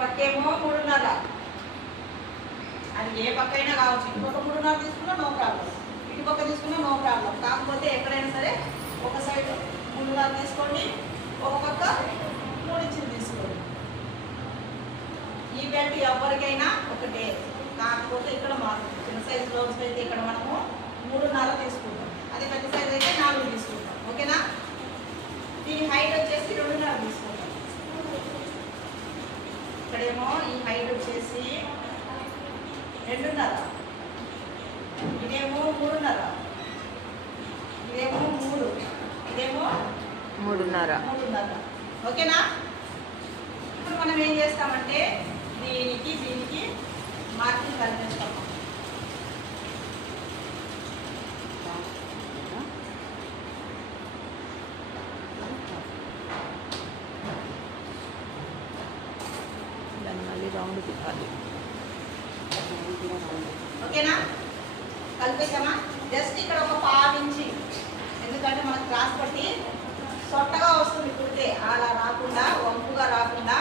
పక్కేమో 3.5, అది ఏ పక్క అయినా కావచ్చు. ఇంకొక 3.5 తీసుకున్నా నో ప్రాబ్లం, ఇటు పక్క తీసుకున్నా నో ప్రాబ్లం. కాకపోతే ఎక్కడైనా సరే ఒక సైడ్ 3.5 తీసుకోండి, ఒక పక్క 3 ఇంచులు తీసుకోండి. ఈ బెల్ట్ ఎవరికైనా ఒకటే, కాకపోతే ఇక్కడ మారుతుంది. చిన్న సైజ్ బ్లౌజ్ అయితే ఇక్కడ మనము 3.5 తీసుకుంటాం, అదే పెద్ద సైజ్ అయితే 4 తీసుకుంటాం. ఓకేనా? దీని హైట్ వచ్చేసి 2.5 తీసుకుంటాం. ఇక్కడేమో ఈ హైట్ వచ్చేసి 2.5, ఇదేమో 3.5, ఇదేమో 3, ఇదేమో 3.5. ఓకేనా? ఇప్పుడు మనం ఏం చేస్తామంటే దీనికి మార్కింగ్ కలిపేస్తాము. రౌండ్ తిప్పాలి. ఓకేనా? కలిపేసామా? జస్ట్ ఇక్కడ ఒక 1/2 ఇంచి, ఎందుకంటే మనకు క్రాస్ పట్టి సొట్టగా వస్తుంది కుడితే, అలా రాకుండా వంపుగా రాకుండా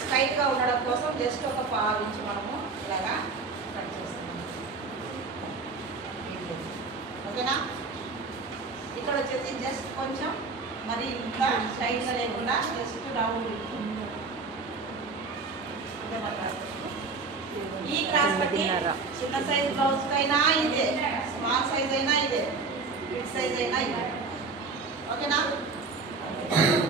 స్ట్రైట్గా ఉండడం కోసం జస్ట్ ఒక 1/2 ఇంచి మనము ఇలాగా కట్ చేస్తాము. ఓకేనా? ఇక్కడ వచ్చేసి జస్ట్ కొంచెం మరి ఇంకా స్ట్రైట్గా లేకుండా జస్ట్ రౌండ్. ఈ క్రాస్ పట్టి చిన్న సైజ్ బ్లౌజ్ అయినా ఇదే, స్మాల్ సైజ్ అయినా ఇదే, బిగ్ సైజ్ అయినా ఇదే. ఓకేనా?